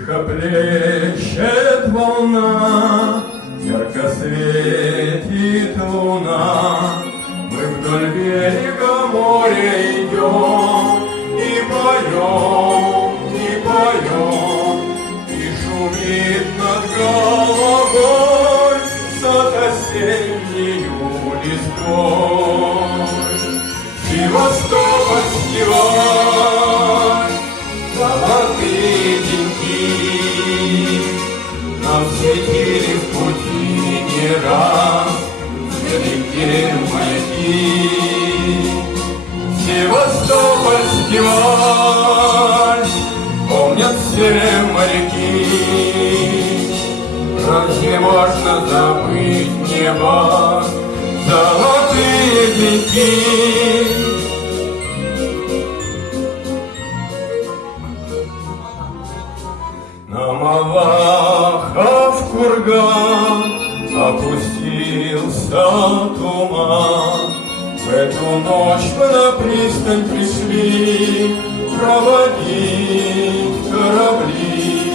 Тихо плещет волна, ярко светит луна. Мы вдоль берега моря идем и поем, и поем, и шумит над головой сад осеннею листвой. Севастопольский вальс, золотые деньги нам светили в пути не раз, вдалеке маяки. Севастопольский вальс помнят все моряки. Разве можно забыть небо, золотые деньги? На Малахов курган опустился туман. В эту ночь мы на пристань пришли проводить корабли.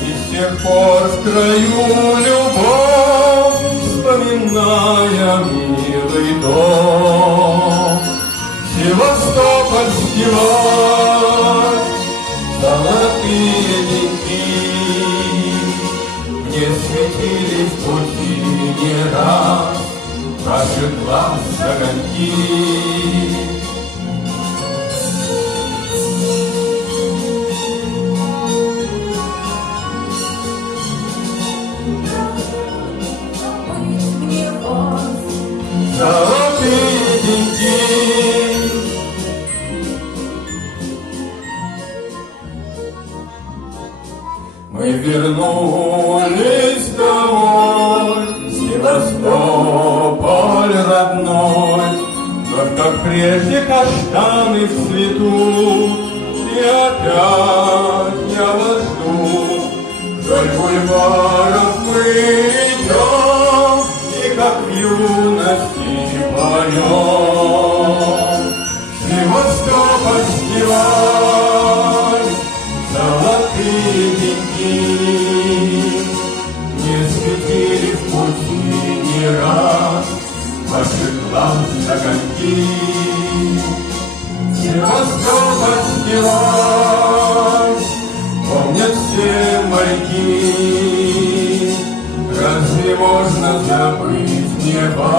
И с тех пор в краю любовь, вспоминая милый дом. Севастопольский вальс, золотые деньги мне светили в пути не раз, ваших глаз огоньки. Золотые деньги. Мы вернулись домой, Севастополь родной. Вновь, как прежде, каштаны в цвету, и опять я вас жду. Вдоль бульваров мы идем, и как в юности поем. Севастопольский вальс, золотые деньги не светили в пути не раз, ваших глаз огоньки. Севастопольский вальс помнят все моряки. Разве можно забыть небо,